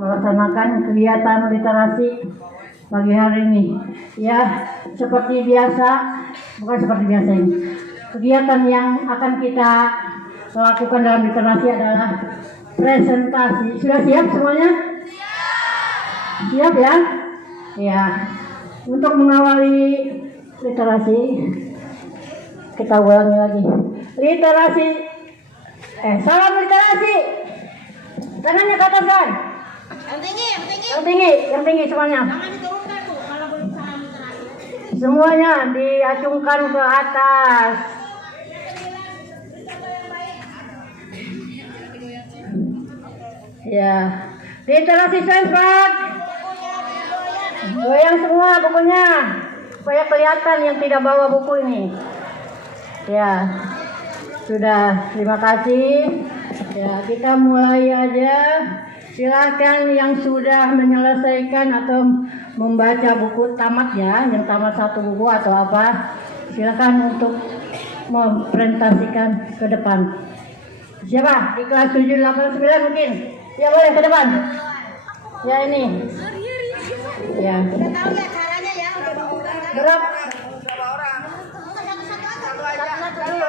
melaksanakan kegiatan literasi pagi hari ini. Ya, seperti biasa, bukan seperti biasa ini. Kegiatan yang akan kita lakukan dalam literasi adalah presentasi. Sudah siap semuanya? Siap ya? Ya. Untuk mengawali literasi, kita ulangi lagi. Literasi. Salam literasi. Tangannya ke atas kan? Yang tinggi semuanya. Jangan diturunkan tuh, kalau belum salam literasi. Semuanya diacungkan ke atas. Ya, literasi sempat. Goyang semua bukunya, supaya kelihatan yang tidak bawa buku ini. Ya, sudah. Terima kasih. Ya, kita mulai aja. Silakan yang sudah menyelesaikan atau membaca buku tamat ya, yang tamat satu buku atau apa, silakan untuk mempresentasikan ke depan. Siapa? Di kelas 7, 8, 9 mungkin? Ya boleh ke depan. Ya ini. Ya. Udah tahu ya caranya ya, udah dibuka kan? Berapa?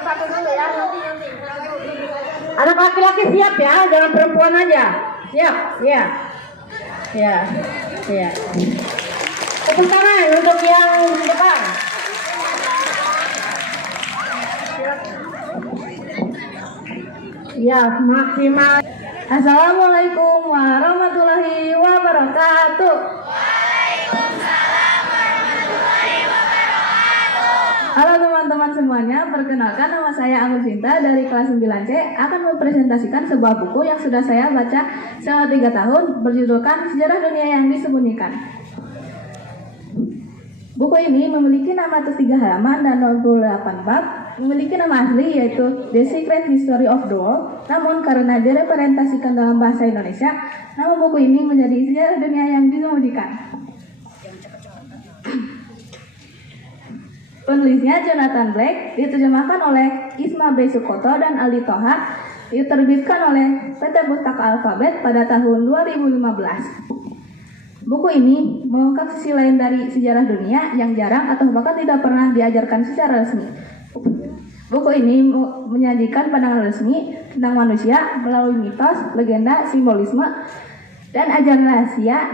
Satu dulu ya, nanti. Anak laki-laki siap ya, jangan perempuan aja. Siap, ya. Ya. Ya. Tepuk tangan untuk yang di depan. Ya, maksimal. Assalamualaikum warahmatullahi wabarakatuh. Waalaikumsalam warahmatullahi wabarakatuh. Halo teman-teman semuanya, perkenalkan nama saya Anggur Sinta dari kelas 9C akan mempresentasikan sebuah buku yang sudah saya baca selama 3 tahun berjudulkan Sejarah Dunia yang Disembunyikan. Buku ini memiliki 603 halaman dan 28 bab, memiliki nama asli yaitu The Secret History of the World, namun karena direpresentasikan dalam bahasa Indonesia, nama buku ini menjadi Sejarah Dunia yang Disembunyikan. Penulisnya Jonathan Blake, diterjemahkan oleh Isma B. Sukoto dan Aldi Toha, diterbitkan oleh PT Pustaka Alfabet pada tahun 2015. Buku ini mengungkap sisi lain dari sejarah dunia yang jarang atau bahkan tidak pernah diajarkan secara resmi. Buku ini menyajikan pandangan resmi tentang manusia melalui mitos, legenda, simbolisme, dan ajaran rahasia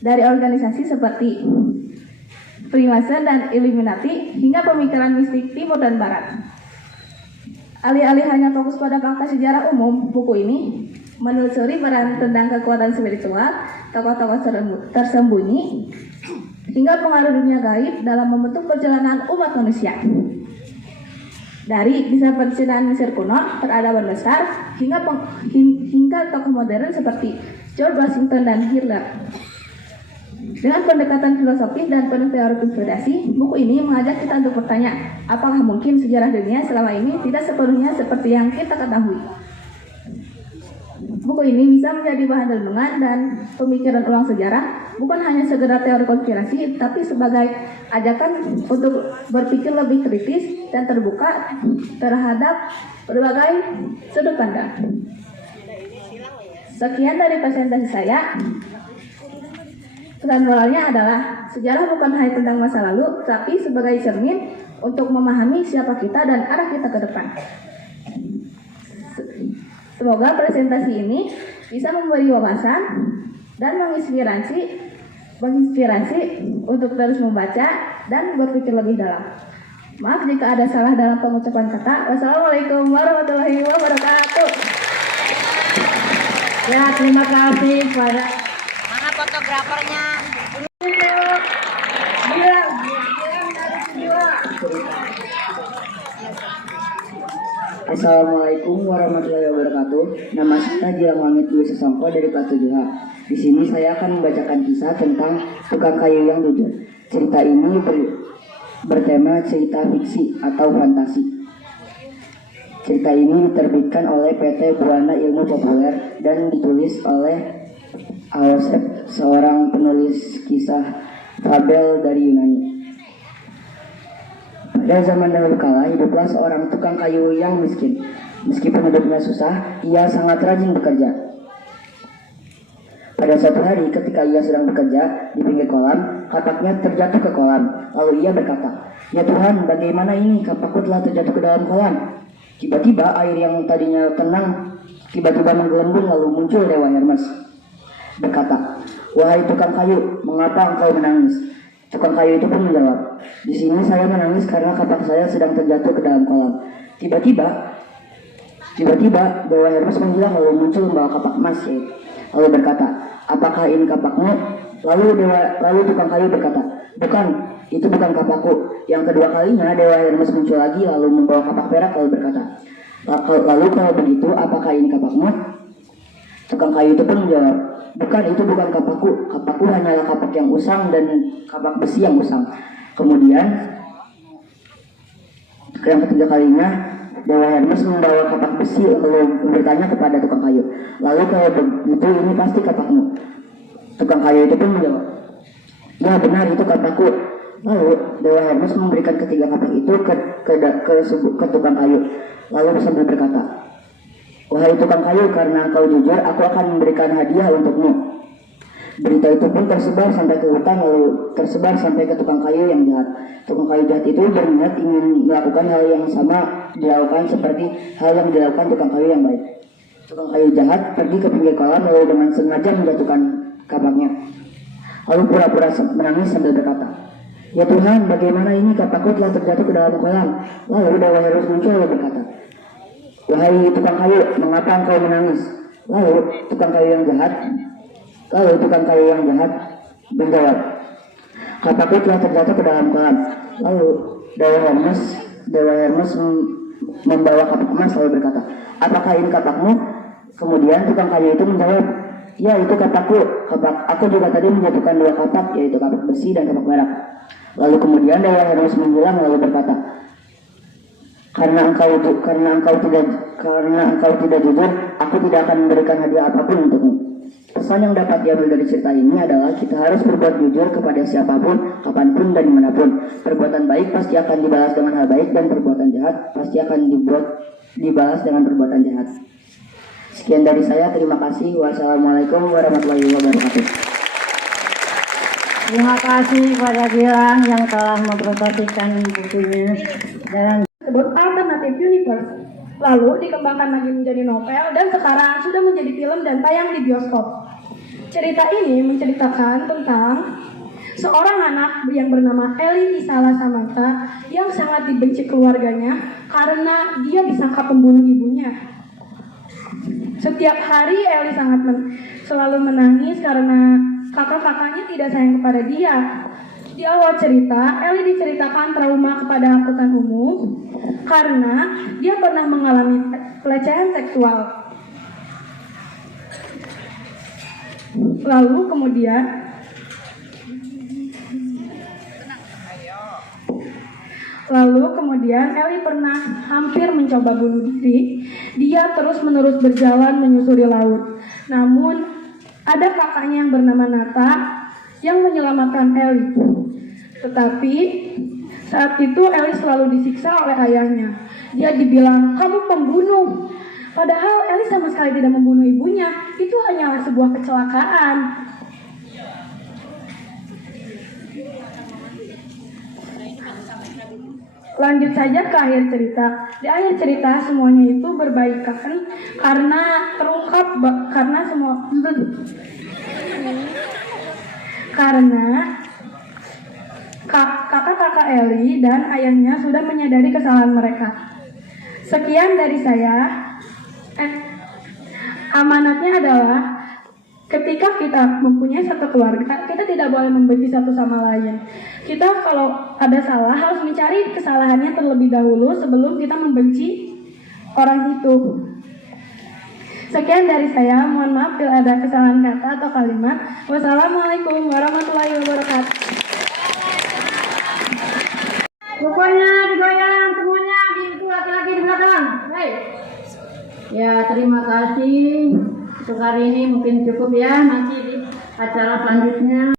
dari organisasi seperti Freemason dan Illuminati hingga pemikiran mistik timur dan barat. Alih-alih hanya fokus pada fakta sejarah umum, buku ini menelusuri peran tentang kekuatan spiritual, tokoh-tokoh tersembunyi, hingga pengaruh dunia gaib dalam membentuk perjalanan umat manusia. Dari kisah persilatan Mesir kuno, peradaban besar, hingga tokoh modern seperti George Washington dan Hitler. Dengan pendekatan filosofis dan penuh teori konspirasi, buku ini mengajak kita untuk bertanya, apakah mungkin sejarah dunia selama ini tidak sepenuhnya seperti yang kita ketahui? Buku ini bisa menjadi bahan renungan dan pemikiran ulang sejarah, bukan hanya sekedar teori konspirasi, tapi sebagai ajakan untuk berpikir lebih kritis dan terbuka terhadap berbagai sudut pandang. Sekian dari presentasi saya. Pesan moralnya adalah sejarah bukan hanya tentang masa lalu, tapi sebagai cermin untuk memahami siapa kita dan arah kita ke depan. Semoga presentasi ini bisa memberi wawasan dan menginspirasi untuk terus membaca dan berpikir lebih dalam. Maaf jika ada salah dalam pengucapan kata. Wassalamualaikum warahmatullahi wabarakatuh. Ya, terima kasih pada Mana fotografernya? Assalamualaikum warahmatullahi wabarakatuh. Nama saya Gilang Langit Dwi Sesongko dari kelas 7H. Di sini saya akan membacakan kisah tentang tukang kayu yang jujur. Cerita ini bertema cerita fiksi atau fantasi. Cerita ini diterbitkan oleh PT Buana Ilmu Populer dan ditulis oleh Aosef, seorang penulis kisah fabel dari Yunani. Pada zaman dahulu kala, hiduplah seorang tukang kayu yang miskin. Meskipun hidupnya susah, ia sangat rajin bekerja. Pada suatu hari ketika ia sedang bekerja di pinggir kolam, kapaknya terjatuh ke kolam. Lalu ia berkata, "Ya Tuhan, bagaimana ini? Kapakku telah terjatuh ke dalam kolam." Tiba-tiba air yang tadinya tenang tiba-tiba menggelembung, lalu muncul Dewa Hermes. Berkata, "Wahai tukang kayu, mengapa engkau menangis?" Tukang kayu itu pun menjawab, "Di sini saya menangis karena kapak saya sedang terjatuh ke dalam kolam." Tiba-tiba Dewa Hermes menghilang lalu muncul membawa kapak emas. Lalu berkata, "Apakah ini kapakmu?" Lalu tukang kayu berkata, "Bukan, itu bukan kapakku." Yang kedua kalinya Dewa Hermes muncul lagi lalu membawa kapak perak lalu berkata, "Lalu kalau begitu, apakah ini kapakmu?" Tukang kayu itu pun menjawab, "Bukan, itu bukan kapakku. Kapakku hanyalah kapak yang usang dan kapak besi yang usang." Kemudian yang ketiga kalinya Dewa Hermes membawa kapak besi lalu bertanya kepada tukang kayu, "Lalu kalau begitu, ini pasti kapakmu?" Tukang kayu itu pun menjawab, "Ya benar, itu kapakku." Lalu Dewa Hermes memberikan ketiga kapak itu ke tukang kayu. Lalu sambil berkata, "Wahai tukang kayu, karena engkau jujur, aku akan memberikan hadiah untukmu." Berita itu pun tersebar sampai ke hutan, lalu tersebar sampai ke tukang kayu yang jahat. Tukang kayu jahat itu berniat ingin melakukan hal yang sama dilakukan seperti hal yang dilakukan tukang kayu yang baik. Tukang kayu jahat pergi ke pinggir kolam lalu dengan sengaja menjatuhkan kapaknya. Lalu pura-pura menangis sambil berkata, "Ya Tuhan, bagaimana ini? Kapakku telah terjatuh ke dalam kolam." Lalu Dewa Hermes muncul lalu berkata, "Wahai tukang kayu, mengapa engkau menangis?" Lalu tukang kayu yang jahat menjawab, "Kapakku telah terjatuh ke dalam kolam." Lalu Dewa Hermes membawa kapak emas lalu berkata, "Apakah ini kapakmu?" Kemudian tukang kayu itu menjawab, "Ya, itu kapakku. Aku juga tadi menjatuhkan dua kapak, yaitu kapak besi dan kapak perak." Lalu kemudian Dewa Hermes menghilang lalu berkata, Karena engkau tidak jujur, aku tidak akan memberikan hadiah apapun untukmu." Pesan yang dapat diambil dari cerita ini adalah kita harus berbuat jujur kepada siapapun, kapanpun, dan dimanapun. Perbuatan baik pasti akan dibalas dengan hal baik, dan perbuatan jahat pasti akan dibalas dengan perbuatan jahat. Sekian dari saya, terima kasih. Wassalamualaikum warahmatullahi wabarakatuh. Terima kasih kepada Gilang yang telah mempromosikan bukunya dan Tersebut Alternative Universe. Lalu dikembangkan lagi menjadi novel dan sekarang sudah menjadi film dan tayang di bioskop. Cerita ini menceritakan tentang seorang anak yang bernama Eli Isala Samantha yang sangat dibenci keluarganya karena dia disangka pembunuh ibunya. Setiap hari Eli selalu menangis karena kakak-kakaknya tidak sayang kepada dia. Di awal cerita, Eli diceritakan trauma kepada angkutan umum karena dia pernah mengalami pelecehan seksual. Lalu kemudian Eli pernah hampir mencoba bunuh diri. Dia terus-menerus berjalan menyusuri laut. Namun ada kakaknya yang bernama Nata yang menyelamatkan Eli. Tetapi saat itu Eli selalu disiksa oleh ayahnya. Dia dibilang, "Kamu pembunuh." Padahal Eli sama sekali tidak membunuh ibunya. Itu hanyalah sebuah kecelakaan. Lanjut saja ke akhir cerita. Di akhir cerita semuanya itu berbaikan karena terungkap karena kakak-kakak Eli dan ayahnya sudah menyadari kesalahan mereka. Sekian dari saya. Amanatnya adalah ketika kita mempunyai satu keluarga, kita tidak boleh membenci satu sama lain. Kita kalau ada salah harus mencari kesalahannya terlebih dahulu sebelum kita membenci orang itu. Sekian dari saya. Mohon maaf bila ada kesalahan kata atau kalimat. Wassalamualaikum warahmatullahi wabarakatuh. pokoknya digoyang semuanya, itu laki-laki di belakang. Hei. Ya, terima kasih. Untuk hari ini mungkin cukup ya. Nanti di acara selanjutnya